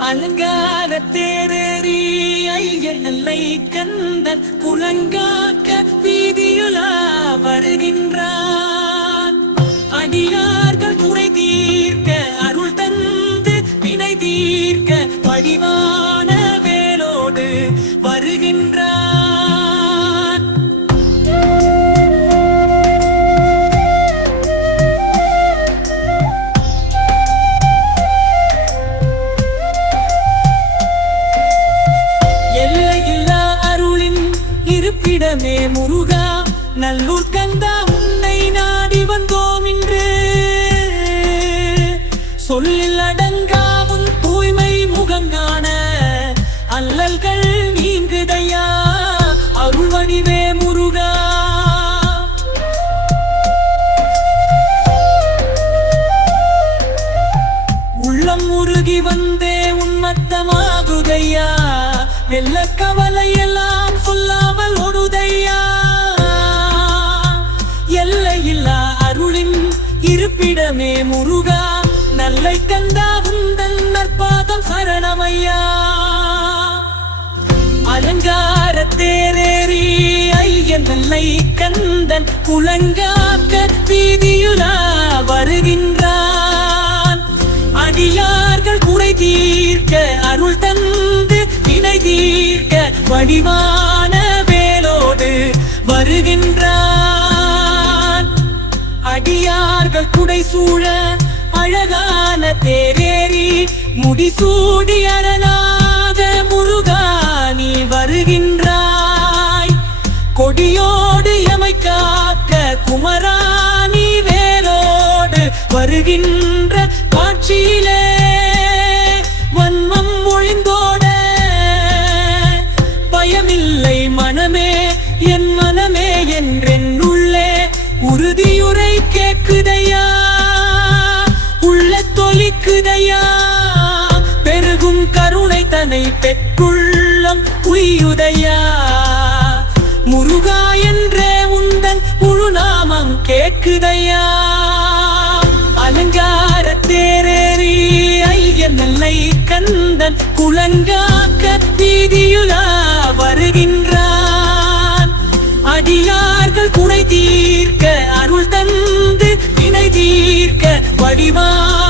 அலங்கார தேரேறி ஐயனை கந்தன் குலங்காக்க வீதியுலா வருகின்றான் இருப்பிடமே முருகா நல்லூர் கந்தா உன்னை நாடி வந்தோம் இன்று. சொல்லில் அடங்காவும் தூய்மை முகங்கான அல்லல்கள் நீங்குதையா அருள்வடிவே முருகா. உள்ளம் உருகி வந்தே உன்மத்தமாகுதையா வெள்ள கவலை இருப்பிடமே முருகா நல்லை கந்தா உந்தன் நற்பாதம் சரணமையா. அலங்கார தேரேறி ஐயன் நல்லை கந்தன் குலங்காக்க வீதியுலா வருகின்றான். அடியார்கள் குறை தீர்க்க அருள் தந்து வினை தீர்க்க வடிவான். அடியார்கள் சூழ அழகான தேரேறி முடிசூடி அரணாக முருகா நீ வருகின்றாய். கொடியோடு எமை காக்க குமராணி வேலோடு வருகின்ற காட்சியிலே வன்மம் ஒழிந்தோட பயமில்லை மனமே என் மனமே என்றென்னுள்ளே உறுதியுரை கேட்குதை தொலிக்குதையா பெருகும் கருணை தனை பெற்றுள்ளம் உயுதையா முருகா என்றே உந்தன் முழு நாமம் கேக்குதையா அலங்கார தேரேறி ஐயன் நல்லை கந்தன் குலங்காக்க வீதியுலா வருகின்றான். அடியார்கள் குறை தீர்க்க அருள் தந்து வினை தீர்க்க வடிவான்